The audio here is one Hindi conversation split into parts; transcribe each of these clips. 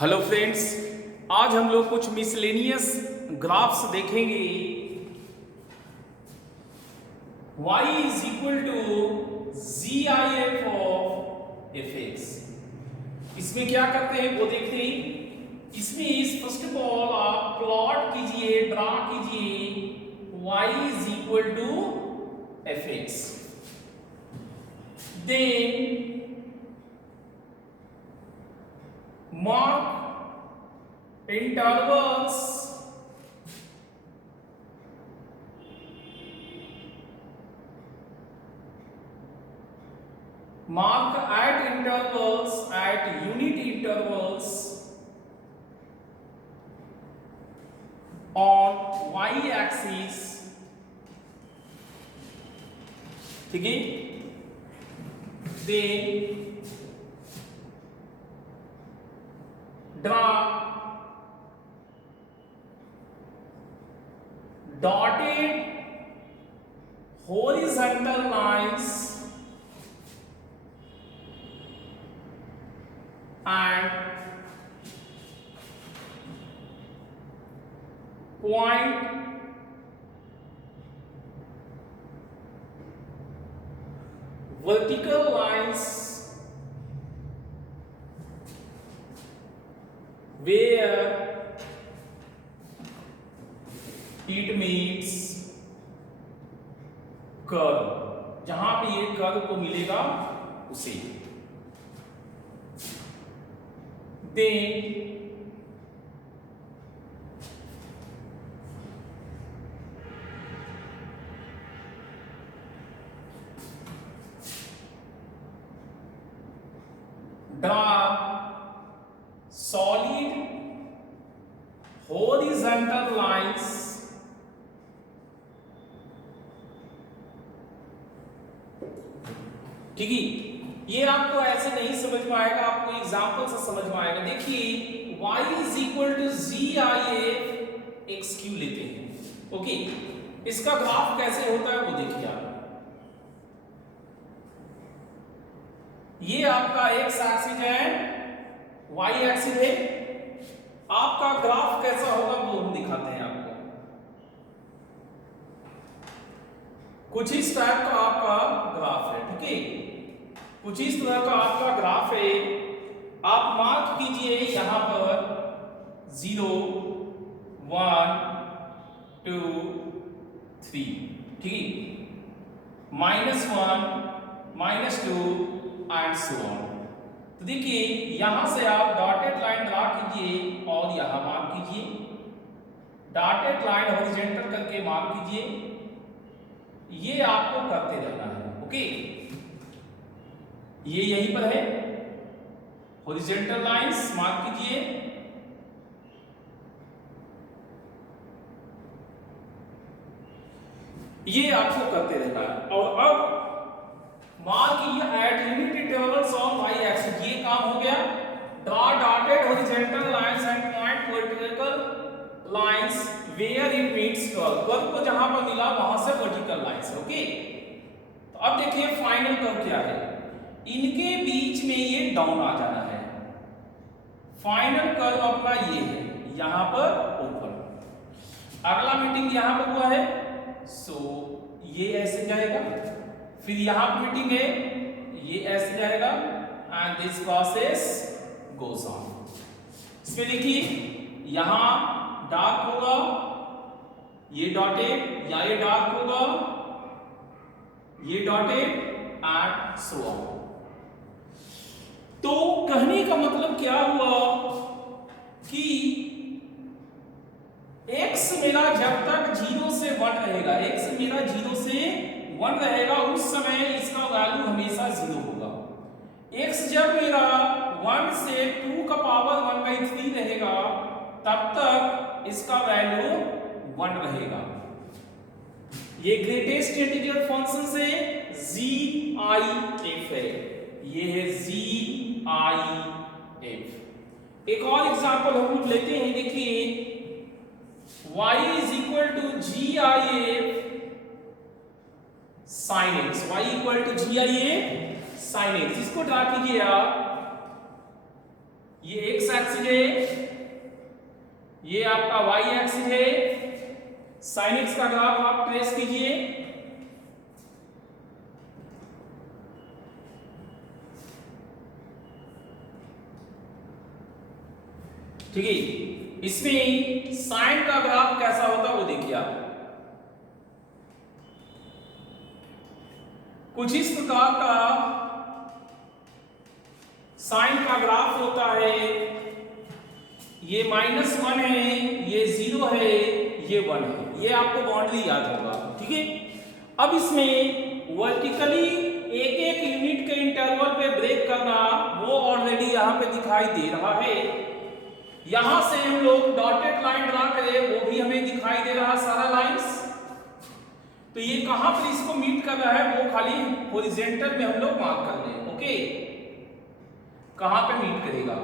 हेलो फ्रेंड्स, आज हम लोग कुछ मिसलेनियस ग्राफ्स देखेंगे। y is equal to GIF of fx। इसमें क्या करते हैं वो देखते हैं। इसमें फर्स्ट ऑफ ऑल आप प्लॉट कीजिए, ड्रा कीजिए y is equal to fx। Then mark intervals at unit intervals on y axis। ठीक है, then draw dotted horizontal lines and point vertical lines where it meets curve. जहां पे ये कर्व को मिलेगा उसे then draw solid horizontal lines ठीक है। ये आपको ऐसे नहीं समझ में आएगा, आपको एग्जांपल से समझ में आएगा। देखिए y is equal to GIF XQ लेते हैं। ओके, इसका ग्राफ कैसे होता है वो देखिए आप। ये आपका x एक्सिस है, y एक्सिस है। आपका ग्राफ कैसा होगा वो हम दिखाते हैं आपको। कुछ इस टाइप का आपका ग्राफ है, ठीक है। कुछ इस तरह का आपका ग्राफ है। आप मार्क कीजिए यहां पर 0 1 2 3, ठीक है, -1 -2 एंड सो ऑन। तो देखिए यहां से आप डॉटेड लाइन ड्रा कीजिए और यहां मार्क कीजिए। डॉटेड लाइन हॉरिजॉन्टल करके मार्क कीजिए। ये आपको करते रहना है। ओके, ये यहीं पर है, हॉरिजॉन्टल लाइंस मार्क कीजिए। ये आपको करते रहना है। और अब मार्क कीजिए at unit intervals on y axis. ये काम हो गया। Draw dotted horizontal lines and point vertical lines where it meets curve. Curve को जहां पर मिला वहां से वर्टिकल लाइंस है। ओके, तो अब देखिए फाइनल कर्व क्या है। इनके बीच में ये डाउन आ जाना है। फाइनल कर्व अपना ये है, यहां पर ऊपर। अगला मीटिंग यहां पर हुआ है, सो ये ऐसे जाएगा। फिर यहां पर मीटिंग है, ये ऐसे जाएगा and this process goes on. इसमें देखिए यहां डार्क होगा, ये डॉटेड, या ये डार्क होगा, ये डॉटेड एंड सो ऑन। तो कहने का मतलब क्या हुआ कि x मेरा जब तक 0 से 1 रहेगा, x मेरा 0 से 1 रहेगा, उस समय इसका वैल्यू हमेशा 0 होगा। x जब मेरा 1 से 2 का पावर 1/3 रहेगा, तब तक इसका वैल्यू 1 रहेगा। ये ग्रेटेस्ट इंटीजर फंक्शन से GIF है, ये है GIF। एक और एग्जांपल हम लोग लेते हैं। देखिए y is equal to GIF sin x, y equal to GIA sin x। इसको ड्रा कीजिए आप। ये एक्स एक्सिस है, ये आपका वाई एक्सिस है। साइन एक्स का ग्राफ आप ट्रेस कीजिए। ठीक है, इसमें साइन का ग्राफ कैसा होता है वो देखिए आप। कुछ इस प्रकार का साइन का ग्राफ होता है। ये -1 है, ये 0 है, ये 1 है। ये आपको बाउंड्री याद होगा। ठीक है, अब इसमें वर्टिकली एक एक यूनिट के इंटरवल पे ब्रेक करना वो ऑलरेडी यहां पे दिखाई दे रहा है। यहां से हम लोग डॉटेड लाइन ड्रा करें, वो भी हमें दिखाई दे रहा सारा लाइंस। तो ये कहां पर इसको मीट कर रहा है वो खाली हॉरिजॉन्टल में हम लोग मार्क कर लें। ओके, कहां पे मीट करेगा?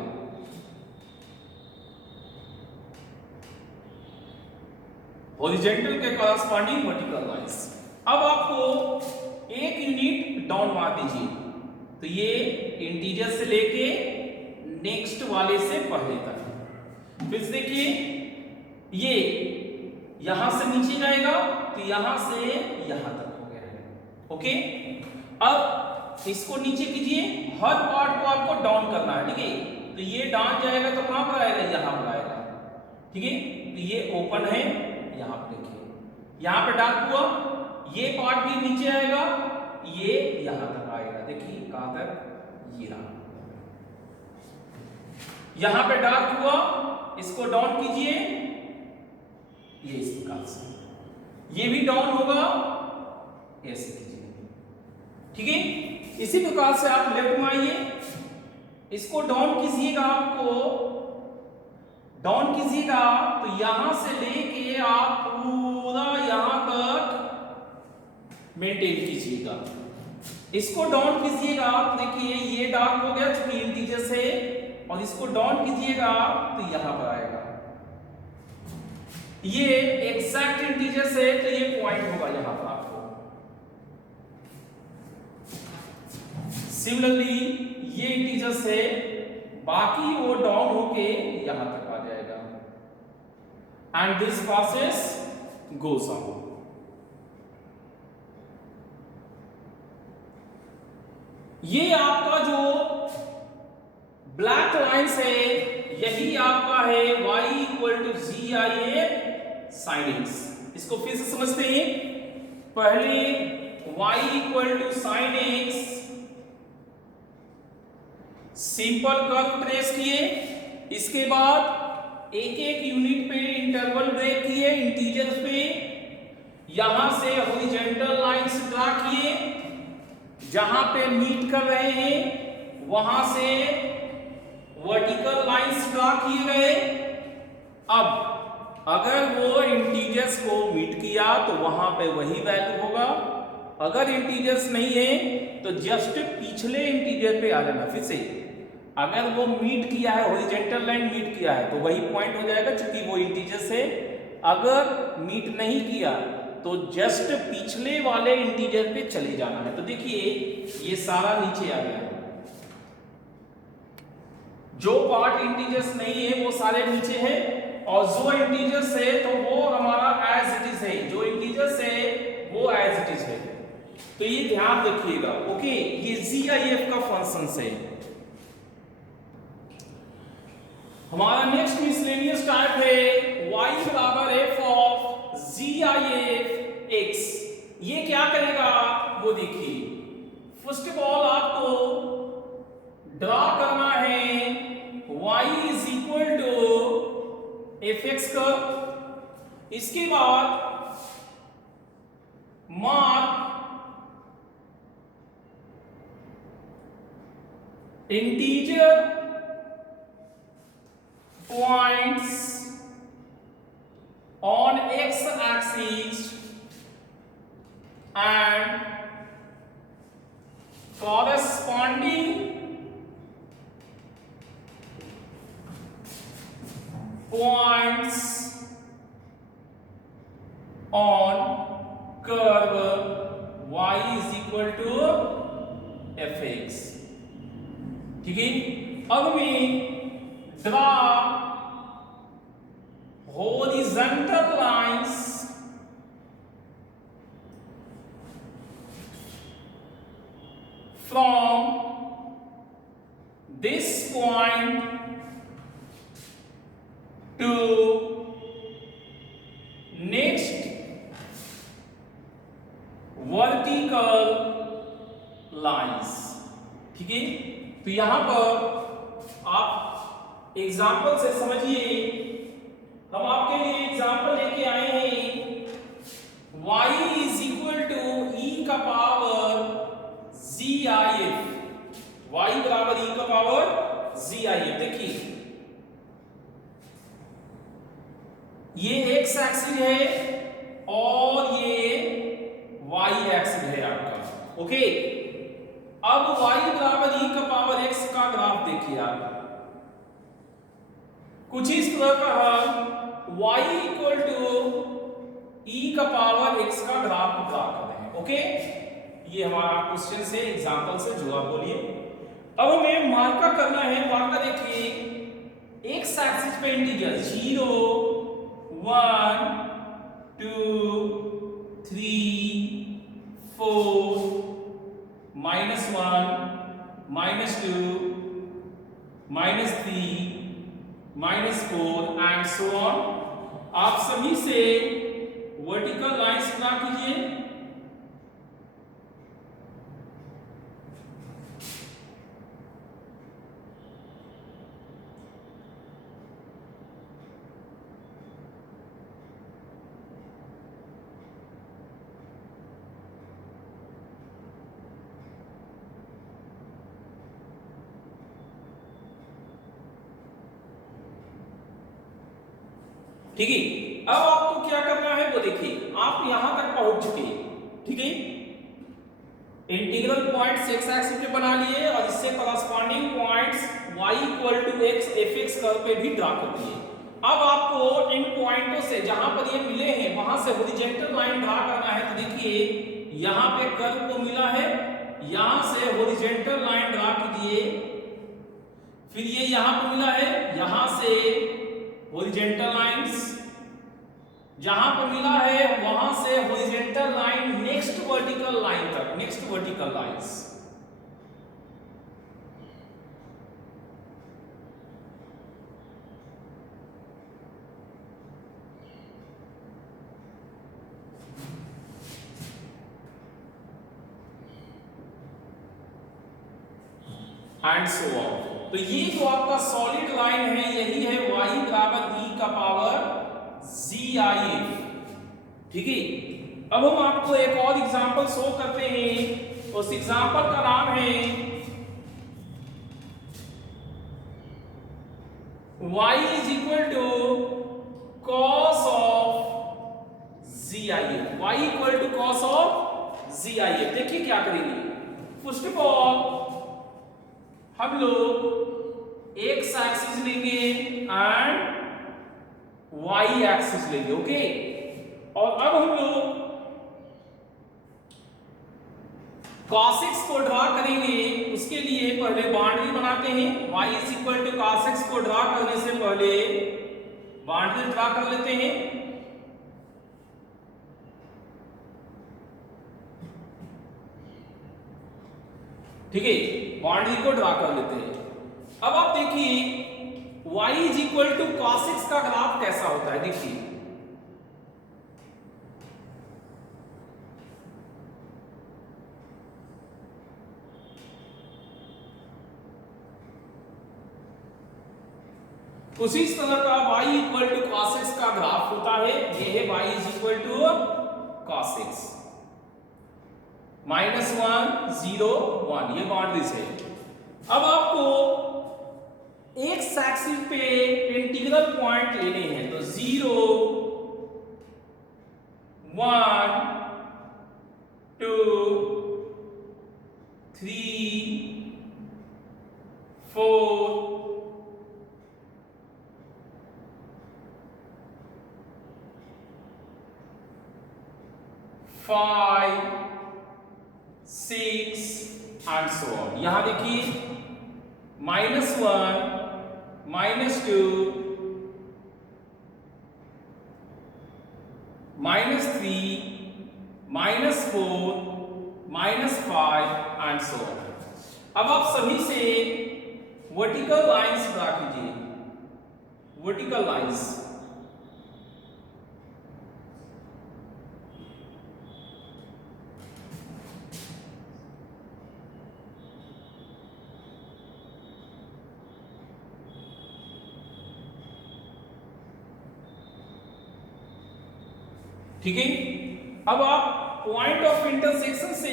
हॉरिजॉन्टल के कॉरस्पॉन्डिंग वर्टिकल लाइंस। अब आपको एक यूनिट डाउन मार दीजिए। तो ये इंटीजर से लेके नेक्स्ट वाले से पहले तक। फिर देखिए, ये यहां से नीचे जाएगा तो यहां से यहां तक हो गया है। ओके, अब इसको नीचे कीजिए। हर पार्ट को आपको डाउन करना है। ठीक है, तो ये डाउन जाएगा तो कहां पर आएगा? यहां पर आएगा। ठीक है, तो ये ओपन है, यहां पर देखिए यहां पे डार्क हुआ, ये पार्ट भी नीचे आएगा, ये यहां तक आएगा। देखिए कहां तक? ये रहा। यहां पे डार्क हुआ, इसको डाउन कीजिए, ये इस प्रकार से। ये भी डाउन होगा, ऐसे कीजिए। ठीक है, इसी प्रकार से आप लेफ्ट में आइए, इसको डाउन कीजिएगा। आपको डाउन कीजिएगा तो यहां से लेके आप पूरा यहां तक मेंटेन कीजिएगा। इसको डाउन कीजिएगा तो देखिए ये डार्क हो गया चूंकि इंटीजर से, और इसको डाउन कीजिएगा तो यहां पर आएगा। ये एग्जैक्ट इंटीजर से तो ये पॉइंट होगा यहां पर आपको। सिमिलरली ये इंटीजर से बाकी वो डाउन होके यहां तक आ जाएगा। And this process goes on. ये आपका जो ब्लैक लाइंस है यही आपका है y = GIA sin x। इसको फिर से समझते हैं। पहले y = sin x simple curve trace किए, इसके बाद एक एक यूनिट पे इंटरवल ब्रेक किए इंटीजर्स पे, यहां से हॉरिजॉन्टल लाइंस ड्रा किए, जहां पे मीट कर रहे हैं वहां से वर्टिकल लाइंस ड्रा किए गए। अब अगर वो इंटीजर्स को मीट किया तो वहां पे वही वैल्यू होगा, अगर इंटीजर्स नहीं है तो जस्ट पिछले इंटीजर पे आ जाना। फिर से अगर वो मीट किया है, हॉरिजॉन्टल लाइन मीट किया है तो वही पॉइंट हो जाएगा क्योंकि वो इंटीजर से। अगर मीट नहीं किया तो जस्ट पिछले वाले इंटीजर पे चले जाना है। तो देखिए ये सारा नीचे आ गया, जो पार्ट इंटीजर्स नहीं है वो सारे नीचे है, और जो इंटीजर्स है तो वो हमारा एज इट इज है, जो इंटीजर्स है वो एज इट इज है। तो ये ध्यान रखिएगा। ओके, ये GIF का फंक्शन है। हमारा नेक्स्ट मिसलेनियस टाइप है y = f of GIF x। ये क्या करेगा वो देखिए। फर्स्ट ऑफ ऑल आपको ड्रा करना है y = fx का। इसके बाद mark integer points on x axis and corresponding points on curve y = fx। ठीक है, अब मैं draw horizontal lines from this point to next vertical lines। ठीक है, तो यहां पर आप एग्जाम्पल से समझिए। हम आपके लिए एग्जाम्पल लेके आए हैं y is equal to e का पावर GIF, y बराबर e का पावर GIF। देखिए ये एक्स एक्सिस है और ये वाई एक्सिस है आपका। ओके, अब y बराबर e का पावर x का ग्राफ देखिए आप, कुछ इस तरह का हम y इक्वल टू e का पावर x का ग्राफ ड्रा कर रहे हैं। ओके, ये हमारा क्वेश्चन से एग्जांपल से जुड़ा। बोलिए अब हमें मार्कर करना है। मार्कर देखिए एक्स एक्सिस पे इंटीजर 0 1 2 3 4 -1 -2 -3 -4 एंड सो ऑन। आप सभी से वर्टिकल लाइंस ड्रा कीजिए। ठीक है, अब आपको क्या करना है वो देखिए। आप यहां तक पहुंच चुके हैं। ठीक है, इंटीग्रल पॉइंट्स एक्स एक्सिस पे बना लिए और इससे corresponding points y equal to x fx curve पे भी ड्रा कर दिए। अब आपको इन पॉइंटों से जहां पर ये मिले हैं वहां से हॉरिजॉन्टल लाइन ड्रा करना है। तो देखिए यहां पे कर्व को मिला है, यहां से हॉरिजॉन्टल लाइन ड्रा कीजिए। फिर ये यहां पर मिला है, यहां से हॉरिजॉन्टल लाइंस, जहां पर मिला है वहां से horizontal line next vertical line तक, next vertical lines. And so on. तो ये जो आपका सॉलिड लाइन है यही है y बराबर e का पावर GIF। ठीक है, अब हम आपको एक और एग्जांपल शो करते हैं। उस एग्जांपल का नाम है y is equal to cos of GIF। y equal to cos of GIF। देखिए क्या करेंगे। फर्स्ट ऑफ ऑल हम लोग एक्स एक्सिस लेंगे एंड वाई एक्सिस लेंगे। ओके, और अब हम लोग cos x को ड्रा करेंगे। उसके लिए पहले बाउंड्री बनाते हैं। y is equal to cos x को ड्रा करने से पहले बाउंड्री ड्रा कर लेते हैं। ठीक है, बाउंड्री को ड्रा कर लेते हैं। अब आप देखिए y is equal to cos x का ग्राफ कैसा होता है। देखिए उसी तरह का y equal to cos x का ग्राफ होता है। ये है y is equal to cos x -1 0 1, ये बाउंड्रीज है। अब आपको एक्स एक्सिस पे इंटीग्रल पॉइंट लेने हैं। तो 0 1 2 3 4 5 6 एंड सो ऑन। यहां देखिए -1 -2, -3, -4, -5 एंड सो ऑन। अब आप सभी से वर्टिकल लाइंस ड्रा कीजिए, वर्टिकल लाइंस। ठीक है, अब आप पॉइंट ऑफ इंटरसेक्शन से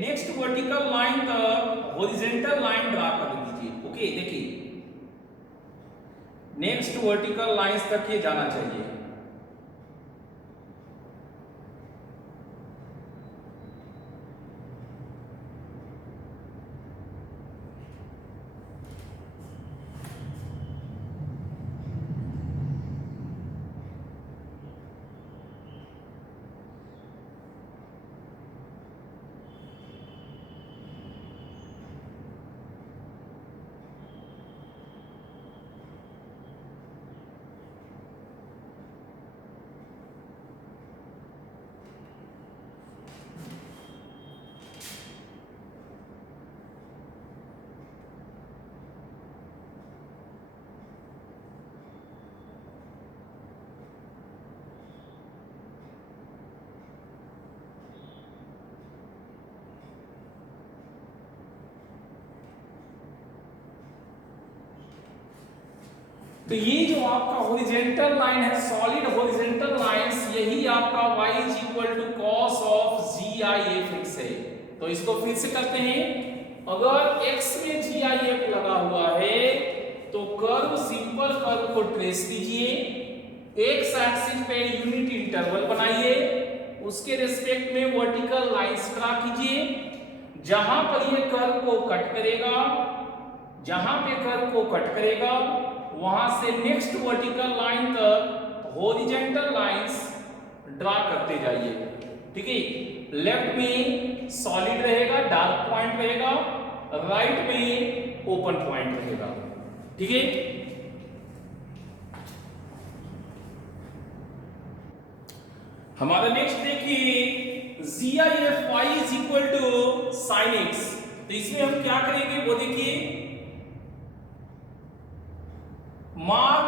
नेक्स्ट वर्टिकल लाइन तक हॉरिजॉन्टल लाइन ड्रा कर दीजिए। ओके, देखिए नेक्स्ट वर्टिकल लाइंस तक ये जाना चाहिए। तो ये जो आपका हॉरिजॉन्टल लाइन है, सॉलिड हॉरिजॉन्टल लाइंस, यही आपका y = cos ऑफ GIF है। तो इसको फिर से करते हैं। अगर x में GIF लगा हुआ है तो कर्व, सिंपल कर्व को ट्रेस कीजिए, x एक्सिस पे यूनिट इंटरवल बनाइए, उसके रिस्पेक्ट में वर्टिकल लाइंस ड्रा कीजिए। जहां पर ये कर्व को कट करेगा, जहां पे कर्व को कट करेगा वहां से नेक्स्ट वर्टिकल लाइन तक हॉरिजॉन्टल लाइंस ड्रा करते जाइए। ठीक है, लेफ्ट में सॉलिड रहेगा, डार्क पॉइंट रहेगा, राइट में ओपन पॉइंट रहेगा। ठीक है, हमारा नेक्स्ट देखिए GIF y = sin x। तो इसमें हम क्या करेंगे वो देखिए। Mark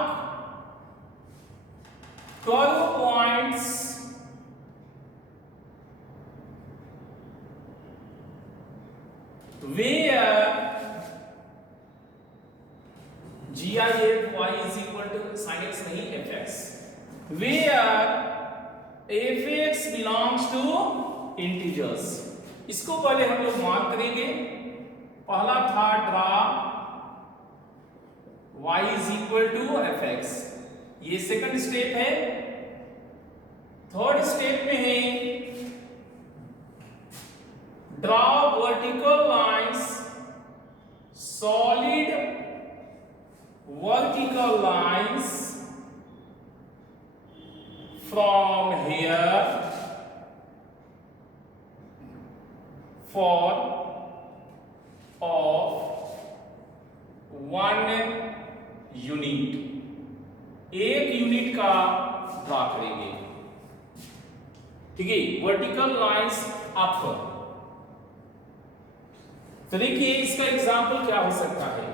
curve points where GIF y = sin x नहीं fx, where fx belongs to integers। इसको पहले हम लोग मार्क करेंगे। पहला था ड्रा y = fx, ये सेकंड स्टेप है। थर्ड स्टेप में है draw vertical lines, solid vertical lines from here for of 1 unit, एक यूनिट का ड्रा करेंगे। ठीक है, वर्टिकल लाइंस अप। तो देखिए इसका एग्जांपल क्या हो सकता है।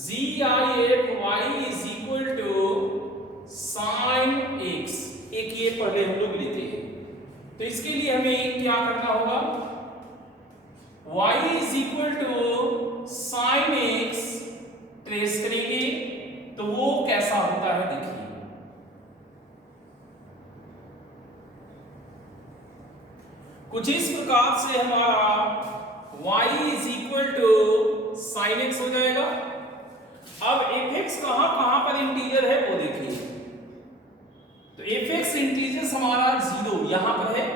GIF y = sin x, एक ये पहले हम लोग लेते हैं। तो इसके लिए हमें क्या करना होगा, y = sin x ट्रेस करेंगे तो वो कैसा होता है देखिए। कुछ इस प्रकार से हमारा y = sin x हो जाएगा। अब fx कहां कहां पर इंटीजर है वो देखिए। तो fx इंटीजर्स हमारा 0 यहां पर है,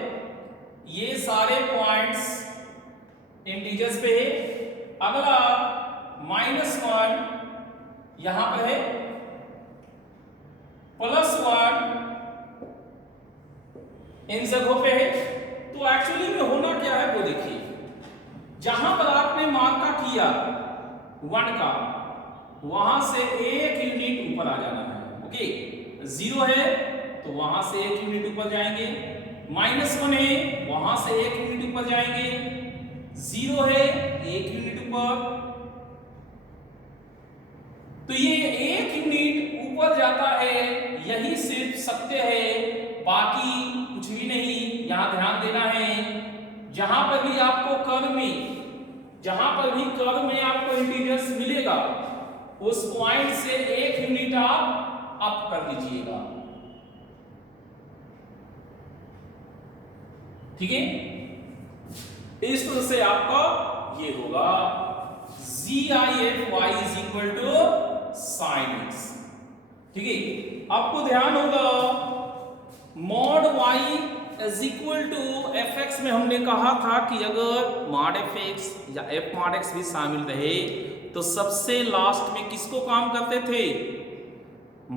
ये सारे पॉइंट्स इंटीजर्स पे है। अगला -1 यहां पर है, +1 इन जगहों पे है। तो एक्चुअली में होना क्या है वो देखिए। जहां पर आपने मार्का किया 1 का, वहां से 1 यूनिट ऊपर आ जाना है। ओके, 0 है तो वहां से 1 यूनिट ऊपर जाएंगे, -1 है वहां से 1 यूनिट ऊपर जाएंगे, 0 है 1 यूनिट ऊपर। तो ये 1 यूनिट ऊपर जाता है, यही सिर्फ सत्य है, बाकी कुछ भी नहीं। यहां ध्यान देना है, जहां पर भी आपको कर्व में आपको इंटीजर्स मिलेगा, उस पॉइंट से 1 यूनिट आप अप कर दीजिएगा। ठीक है, इस तरह से आपका ये होगा GIFY is equal to sin x। ठीक है, आपको ध्यान होगा mod y is equal to fx में हमने कहा था कि अगर mod fx या f mod x भी शामिल रहे तो सबसे लास्ट में किसको काम करते थे,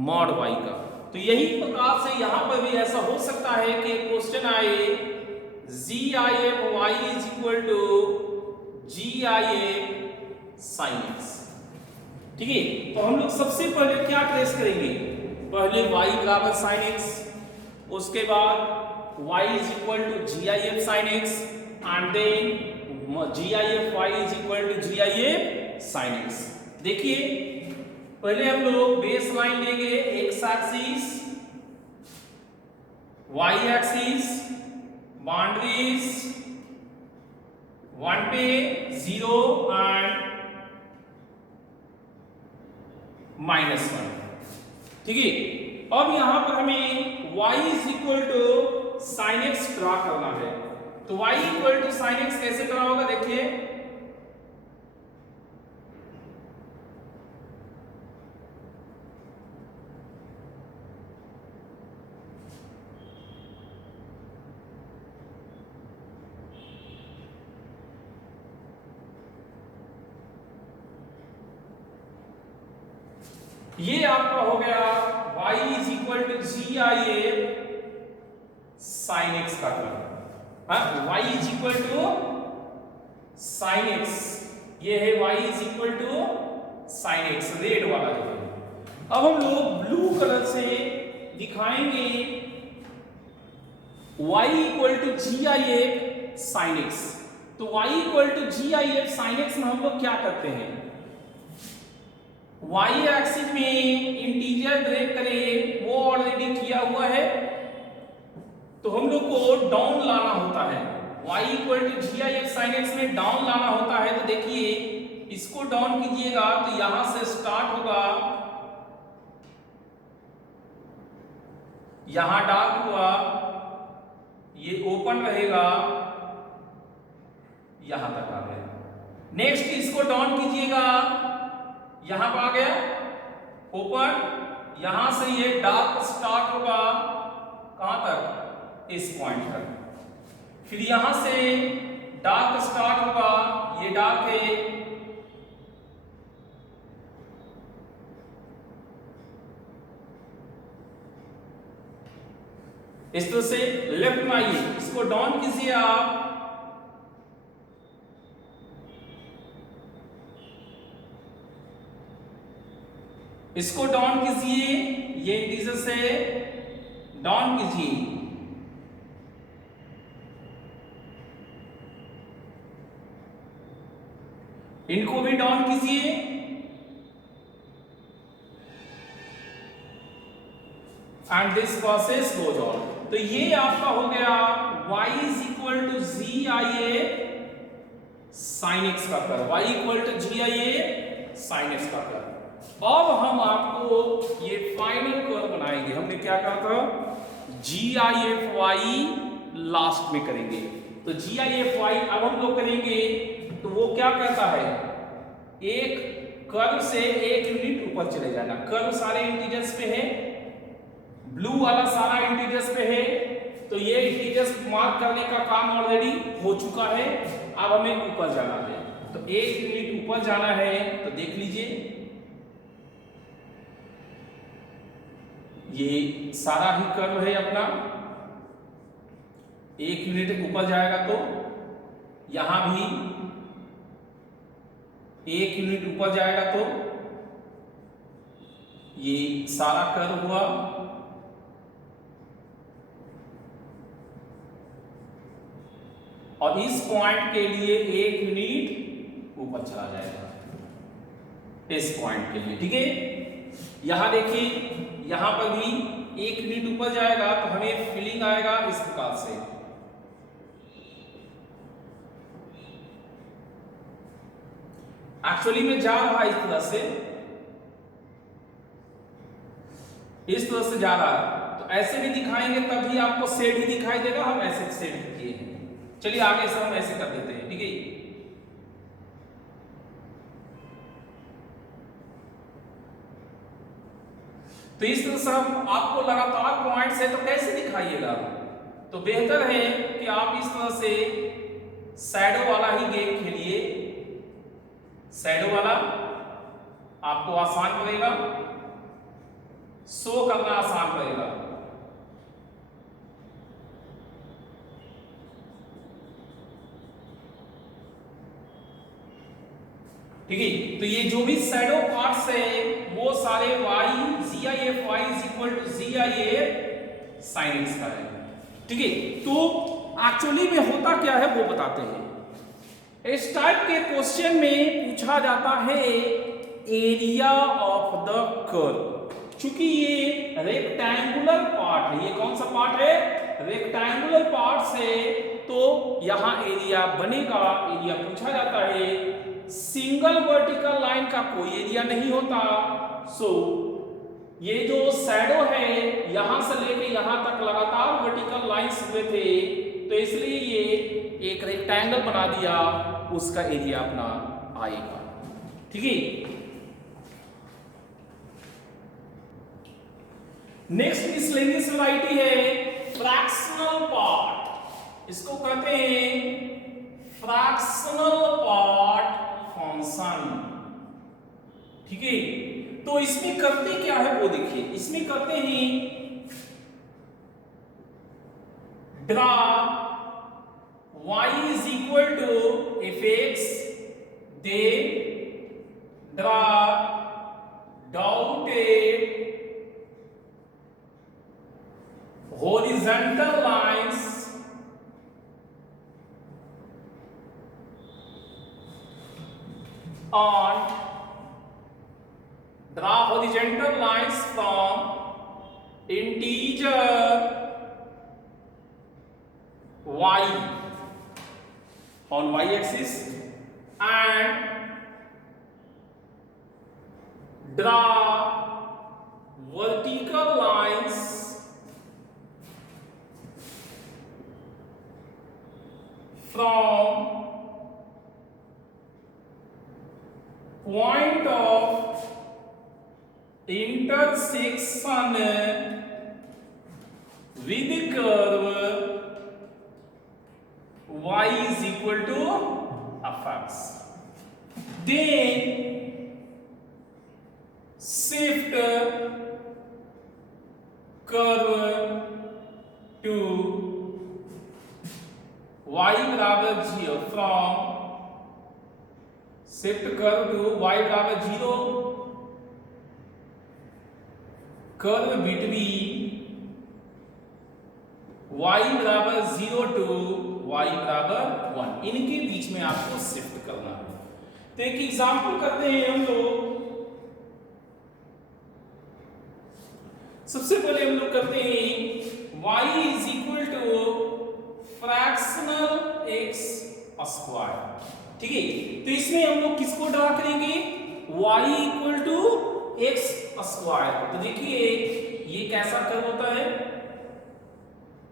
mod y का। तो यही प्रकार से यहां पर भी ऐसा हो सकता है कि क्वेश्चन आए GIFY is equal to GIF sin x। ठीक है, तो हम लोग सबसे पहले क्या ट्रेस करेंगे, पहले y बराबर sin x, उसके बाद y is equal to GIF sin x and then GIFY is equal to GIF sin x। देखिए पहले हम लोग बेस लाइन लेंगे, x axis, y axis, boundaries 1 पे 0 एंड -1। ठीक है, अब यहां पर हमें y is equal to sin x draw करना है। तो y equal to sin x कैसे ड्रा होगा, देखिए ये आपका हो गया y is equal to GIF sin x का curve. y is equal to sin x, ये है y is equal to sin x, red वाला जो है। अब हम लोग ब्लू कलर से दिखाएंगे y equal to GIF sin x। तो y equal to GIF sin x में हम लोग क्या करते हैं, y एक्सिस में इंटीजर ड्रैग करें, वो ऑलरेडी किया हुआ है, तो हम लोग को डाउन लाना होता है। y equal to GIF sin x में डाउन लाना होता है। तो देखिए इसको डाउन कीजिएगा तो यहां से स्टार्ट होगा, यहां डार्क हुआ, ये ओपन रहेगा, यहां तक आ गया। नेक्स्ट इसको डाउन कीजिएगा, यहां पर आ गया ओपन, यहां से ये डार्क स्टार्ट होगा कहां तक, इस पॉइंट तक। फिर यहां से डार्क स्टार्ट होगा, ये डार्क है, इस तरह से लेफ्ट में आइए, इसको डाउन कीजिए आप, इसको डाउन कीजिए, ये इंटीजर से डाउन कीजिए, इनको भी डाउन कीजिए, and this process goes on. तो ये आपका हो गया y is equal to GIF sin x का curve, y equal to GIF sin x का कर्व। अब हम आपको ये फाइनल कर्व बनाएंगे। हमने क्या कहा था, GIFY लास्ट में करेंगे। तो GIFY अब हम लोग करेंगे तो वो क्या कहता है, एक कर्व से 1 यूनिट ऊपर चले जाना। कर्व सारे इंटीजर्स पे है, ब्लू वाला सारा इंटीजर्स पे है, तो ये इंटीजर्स मार्क करने का काम ऑलरेडी हो चुका है। अब हमें ऊपर जाना है, तो 1 यूनिट ऊपर जाना है। तो देख लीजिए ये सारा ही कर्व है अपना, 1 यूनिट ऊपर जाएगा तो यहां भी 1 यूनिट ऊपर जाएगा तो ये सारा कर्व हुआ, और इस पॉइंट के लिए 1 यूनिट ऊपर चला जाएगा इस पॉइंट के लिए, ठीक है। यहां देखिए, यहां पर भी 1 यूनिट ऊपर जाएगा तो हमें फीलिंग आएगा इस प्रकार से। एक्चुअली में जा रहा है इस तरह से, इस तरह से जा रहा है, तो ऐसे भी दिखाएंगे तभी आपको सेट ही दिखाई देगा। हम ऐसे सेट किए हैं, चलिए आगे से हम ऐसे कर देते हैं, ठीक है। तो इस तरह से हम आपको लगातार पॉइंट से तो कैसे दिखाइएगा, तो बेहतर है कि आप इस तरह से शैडो वाला ही गेम खेलिए। शैडो वाला आपको आसान पड़ेगा, शो करना आसान पड़ेगा। ठीक है, तो ये जो भी शैडो पार्ट्स है वो सारे y GIF y is equal to GIF sin x का है, ठीक है। तो एक्चुअली में होता क्या है वो बताते हैं। इस टाइप के क्वेश्चन में पूछा जाता है एरिया ऑफ द कर्व। चूंकि ये रेक्टेंगुलर पार्ट है, ये कौन सा पार्ट है, रेक्टेंगुलर पार्ट से, तो यहां एरिया बनेगा। एरिया पूछा जाता है, सिंगल वर्टिकल लाइन का कोई एरिया नहीं होता। सो ये जो शैडो है यहां से लेके यहां तक लगातार वर्टिकल लाइंस हुए थे, तो इसलिए ये एक रेक्टेंगल बना दिया, उसका एरिया अपना आएगा, ठीक है। नेक्स्ट मिसलेनियस वैरायटी है फ्रैक्शनल पार्ट। इसको कहते हैं फ्रैक्शनल पार्ट फंक्शन, ठीक है। तो इसमें करते क्या है वो देखिए। इसमें करते हैं draw y is equal to fx, then draw dotted horizontal lines on draw horizontal lines from integer y on y-axis and draw vertical lines from point of intersection with curve y is equal to fx. Then shift curve to y बराबर 0 from shift curve to y बराबर 0 curve between y बराबर 0 to y बराबर 1, इनके बीच में आपको शिफ्ट करना है। तो एक एग्जांपल करते हैं हम लोग। सबसे पहले हम लोग करते हैं y is equal to fractional x square, ठीक है। तो इसमें हम लोग किसको ड्रा करेंगे, y equal to x square. तो देखिए ये कैसा कर्व होता है,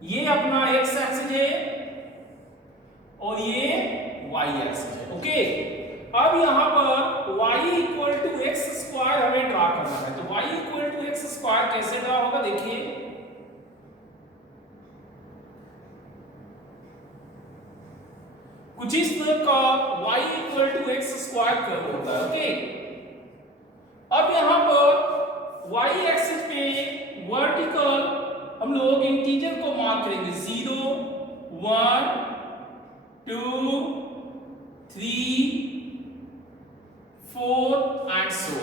ये अपना x एक्सिस है और ये y एक्सिस है, ओके। अब यहां पर y equal to x square हमें ड्रा करना है। तो y equal to x square कैसे ड्रा होगा, देखिए कुछ इस तरह का y equal to x square curve होता है, ओके। अब यहां पर y एक्सिस पे वर्टिकल हम लोग इंटीजर को मार्क करेंगे 0 1 2 3 4 एंड सो।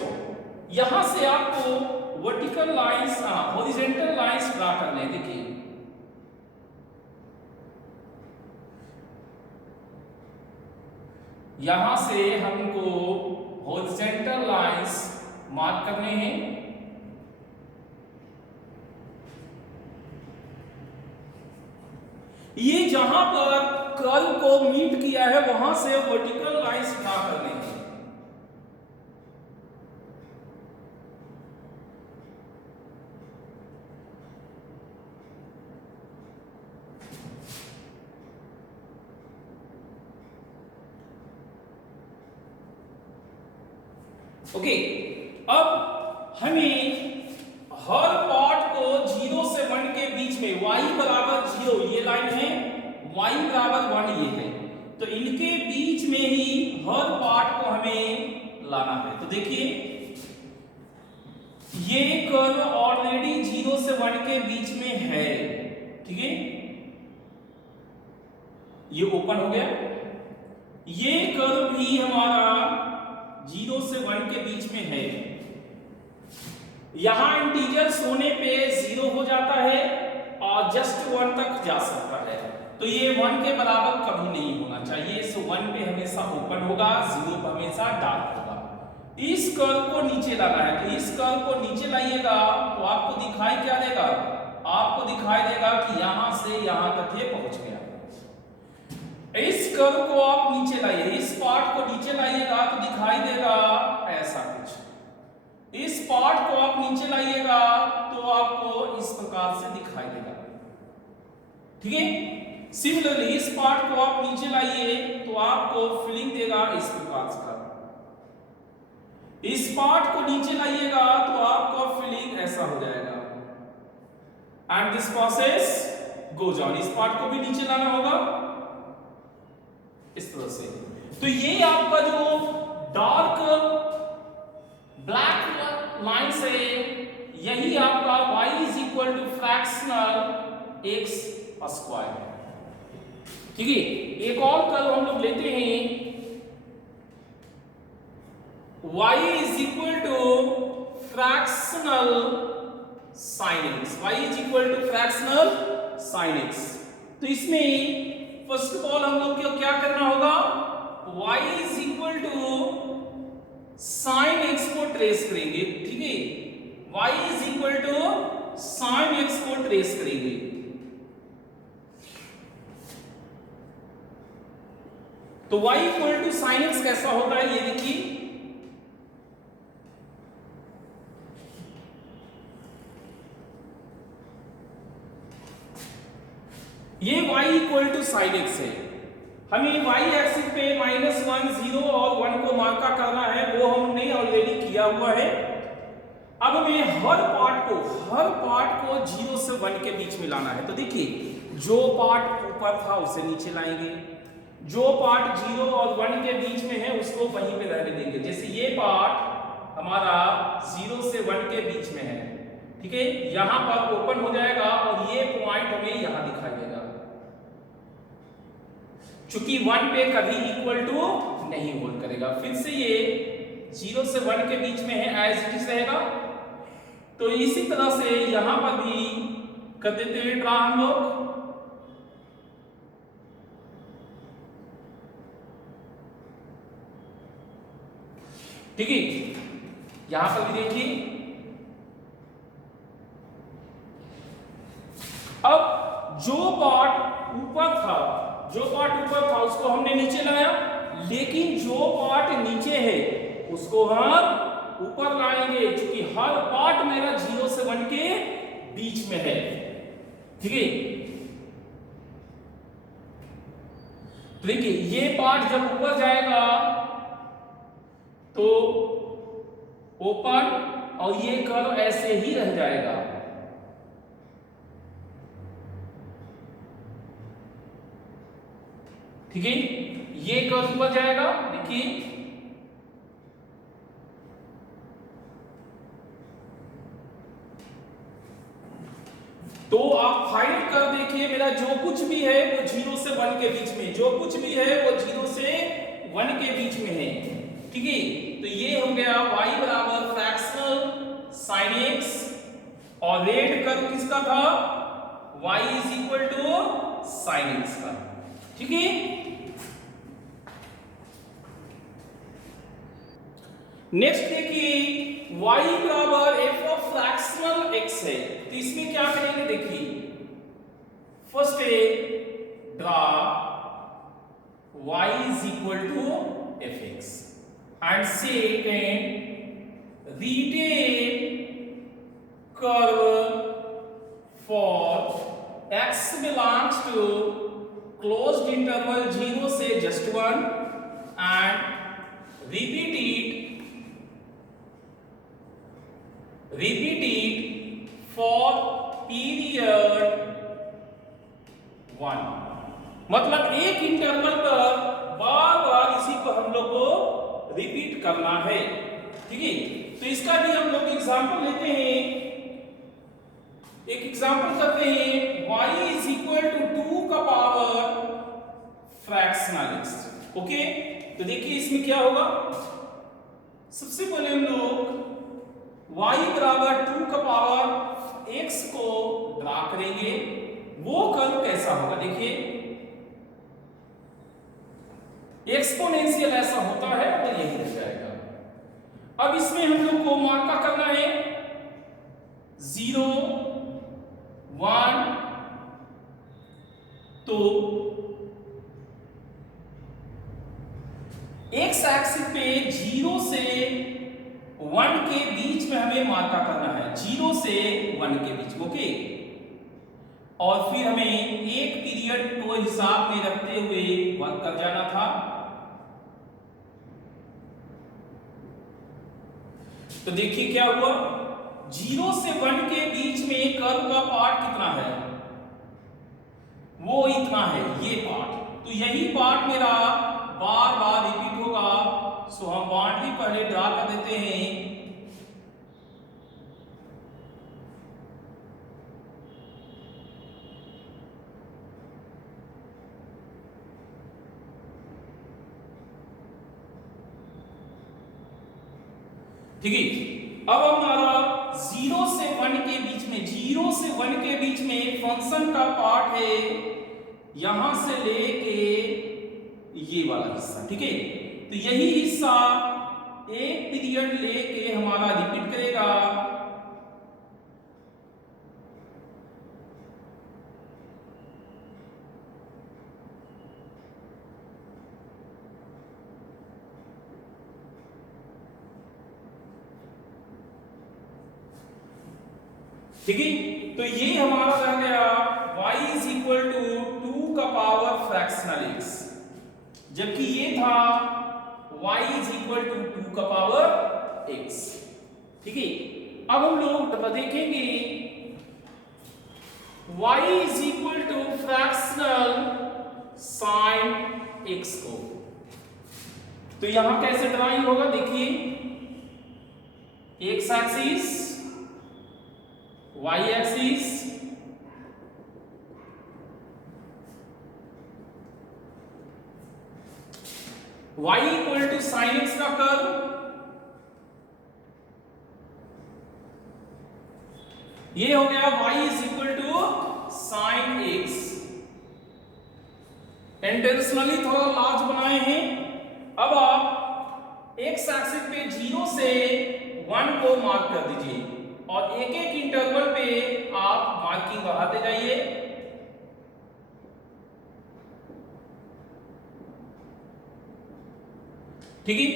यहां से आपको हॉरिजॉन्टल लाइंस ड्रा करने। देखिए यहां से हमको हॉरिजॉन्टल लाइंस मार्क करने हैं। ये जहां पर कर्व को मीट किया है वहां से वर्टिकल लाइंस ड्रा करने हैं। ओके, अब हमें हर पार्ट को 0 से 1 के बीच में y बराबर 0 ये लाइन है, y बराबर 1 ये है, तो इनके बीच में ही हर पार्ट को हमें लाना है। तो देखिए ये कर्व ऑलरेडी 0 से 1 के बीच में है, ठीक है, ये ओपन हो गया। ये कर्व भी हमारा 0 से 1 के बीच में है। यहां इंटीजर्स होने पे 0 हो जाता है और जस्ट 1 तक जा सकता है, तो ये 1 के बराबर कभी नहीं होना चाहिए। सो 1 पे हमेशा ओपन होगा, 0 पे हमेशा डार्क होगा। इस कर्व को नीचे लाना है, तो इस कर्व को नीचे लाइएगा तो आपको दिखाई क्या देगा, आपको दिखाई देगा कि यहां से यहां तक ये पहुंच गया। इस कर्व को आप नीचे लाइए, इस पार्ट को नीचे लाइएगा तो दिखाई देगा ऐसा कुछ। इस पार्ट को आप नीचे लाइएगा तो आपको इस प्रकार से दिखाई देगा, ठीक है। सिमिलरली इस पार्ट को आप नीचे लाइए तो आपको फीलिंग देगा इस प्रकार से। इस पार्ट को नीचे लाइएगा तो आपका फीलिंग ऐसा हो जाएगा। And this process goes on. इस पार्ट को भी नीचे लाना होगा इस तरह से। तो ये आपका जो डार्क ब्लैक लाइंस है, यही आपका y is equal to fractional x square, ठीक है। एक और कर्व हम लोग लेते हैं, y is equal to fractional sin x, y is equal to fractional sin x। तो इसमें फर्स्ट ऑफ ऑल हम लोग को क्या करना होगा, y is equal to sin x को ट्रेस करेंगे, ठीक है। y is equal to sin x को ट्रेस करेंगे। तो y equal to sin x कैसा होगा ये देखिए, ये y equal to sin x है। हमें y एक्सिस पे -1, 0 और 1 को मार्का करना है, वो हमने ऑलरेडी किया हुआ है। अब हमें हर पार्ट को 0 से 1 के बीच में लाना है। तो देखिए जो पार्ट ऊपर था उसे नीचे लाएंगे, जो पार्ट 0 और 1 के बीच में है उसको वहीं पे रहने देंगे। जैसे ये पार्ट हमारा 0 से 1 के बीच में है, ठीक है, यहां पर ओपन हो जाएगा और ये पॉइंट हमें यहां दिखाई देगा, चूंकि 1 पे कभी इक्वल टू नहीं होल्ड करेगा। फिर से ये 0 से 1 के बीच में है, एज इट इज रहेगा। तो इसी तरह से यहां पर भी कर देते हैं ड्रा हम लोग। ठीक है, यहां पर भी देखिए, अब जो पार्ट ऊपर था उसको हमने नीचे लाया, लेकिन जो पार्ट नीचे है उसको हम ऊपर लाएंगे, क्योंकि हर पार्ट मेरा 0 से 1 के बीच में है, ठीक है। देखिए ये पार्ट जब ऊपर जाएगा तो ओपन, और ये कर्व ऐसे ही रह जाएगा। ठीक है, ये कर्व ऊपर जाएगा। देखिए तो आप फाइंड कर देखिए, मेरा जो कुछ भी है वो 0 से 1 के बीच में, जो कुछ भी है वो 0 से 1 के बीच में है, ठीक है। तो ये हो गया y बराबर फ्रैक्शनल sin x और रेड कर्व किसका था? y is equal to sine x का। ठीक है, नेक्स्ट देखिए y बराबर f ऑफ फ्रैक्शनल x है, तो इसमें क्या करेंगे देखिए, फर्स्ट है draw y is equal to fx and second written curve for x belongs to closed interval 0 से just 1 and repeat it for period 1। मतलब एक इंटरवल पर बार बार इसी को हम लोग को रिपीट करना है। ठीक है, तो इसका भी हम लोग एग्जांपल लेते हैं, एक एग्जांपल करते हैं y इज इक्वल टू 2 का पावर फ्रैक्शनल x। ओके, तो देखिए इसमें क्या होगा, सबसे पहले हम लोग y बराबर 2 का पावर x को ड्रा करेंगे। वो कर्व कैसा होगा देखिए, एक्सपोनेंशियल ऐसा होता है और यही रह जाएगा। अब इसमें हम लोग को मार्का करना है 0 1, तो एक्स एक्सिस पे 0 से 1 के बीच में हमें मार्का करना है, 0 से 1 के बीच। ओके, और फिर हमें एक पीरियड को हिसाब में रखते हुए वर्क कर जाना था। तो देखिए क्या हुआ, 0 से 1 के बीच में कर्व का पार्ट कितना है, वो इतना है, ये पार्ट। तो यही पार्ट मेरा बार बार रिपीट होगा, सो हम बाउंड्री पहले ड्रा कर देते हैं। ठीक है, अब हमारा 0 से 1 के बीच में, 0 से 1 के बीच में फंक्शन का पार्ट है यहां से लेके ये वाला हिस्सा। ठीक है, तो यही हिस्सा एक पीरियड लेके हमारा रिपीट करेगा। ठीक है, तो ये हमारा रह गया y इज इक्वल टू 2 का पावर फ्रैक्शनल x, जबकि ये था y इज इक्वल टू 2 का पावर x। ठीक है, अब हम लोग देखेंगे y is equal to fractional sine x को। तो यहां कैसे ड्राइंग होगा देखिए, x axis, y axis, y equal to sine x का कर्व, ये हो गया y is equal to sine x। Intentionally थोड़ा लार्ज बनाए हैं। अब आप x एक्सिस पे 0 से 1 को मार्क कर दीजिए और एक एक इंटरवल पे आप मार्किंग बढ़ाते जाइए। ठीक है,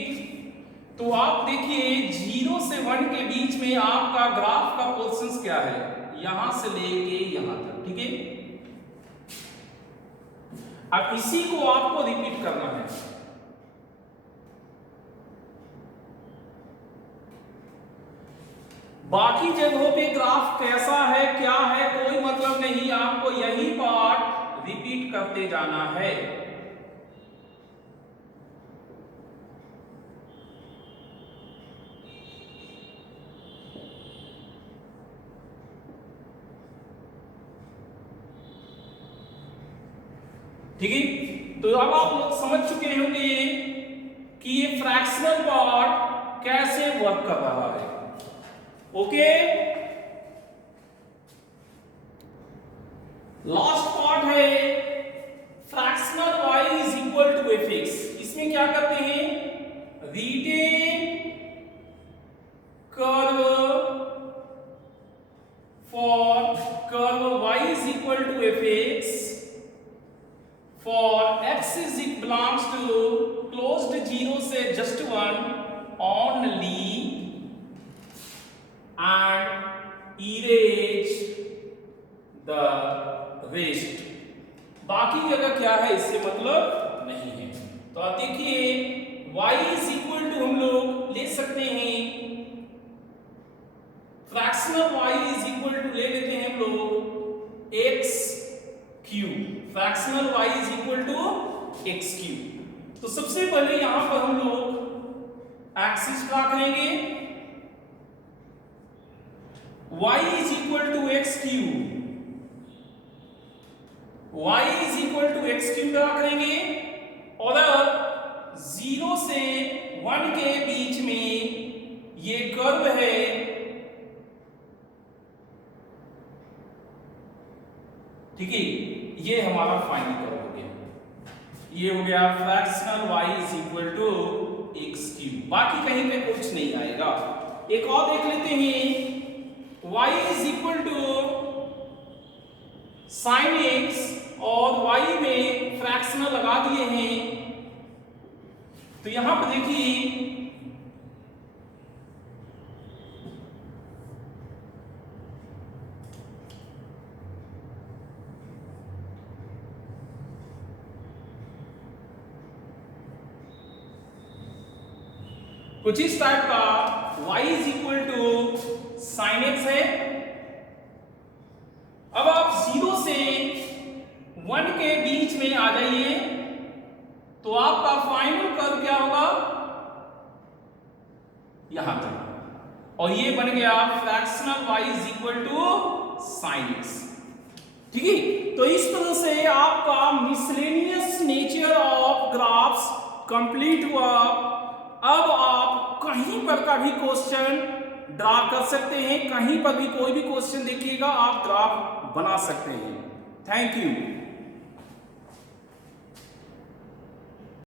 तो आप देखिए 0 से 1 के बीच में आपका ग्राफ का पोर्शन क्या है, यहां से लेके यहां तक। ठीक है, अब इसी को आपको रिपीट करना है। बाकी जगहों पे ग्राफ कैसा है क्या है कोई मतलब नहीं, आपको यही पार्ट रिपीट करते जाना है। ठीक है, तो अब आप लोग समझ चुके होंगे कि ये फ्रैक्शनल पार्ट कैसे वर्क कर रहा है। ओके, लास्ट पार्ट है fractional y is equal to F X. इसमें क्या करते हैं, written curve for curve y is equal to F X for x is belongs to closed 0 से just 1 only and erase the rest। बाकी जगह क्या है इससे मतलब नहीं है। तो आप देखिए y इज इक्वल टू हम लोग ले सकते हैं fractional y is equal to ले लेते हैं हम लोग x cube. Fractional y is equal to x cube. तो सबसे पहले यहां पर हम लोग एक्सिस ड्रा करेंगे, y is equal to x cube, y is equal to x cube draw करेंगे और 0 से 1 के बीच में ये कर्व है, ठीक है, ये हमारा फाइनल कर्व हो गया। ये हो गया fractional y is equal to x cube. बाकी कहीं पे कुछ नहीं आएगा। एक और देख लेते हैं, y is equal to sine x और y में फ्रैक्शनल लगा दिए हैं। तो यहां पर देखिए कुछ इस टाइप का y is equal to sine x है। अब आप 0 से 1 के बीच में आ जाइए तो आपका फाइनल कर्व क्या होगा, यहां तक, और ये बन गया fractional y is equal to sine x. ठीक है, तो इस तरह से आपका miscellaneous nature of graphs complete हुआ। अब आप कहीं पर का भी क्वेश्चन ड्रा कर सकते हैं, कहीं पर भी कोई भी क्वेश्चन देखिएगा आप ग्राफ बना सकते हैं। Thank you.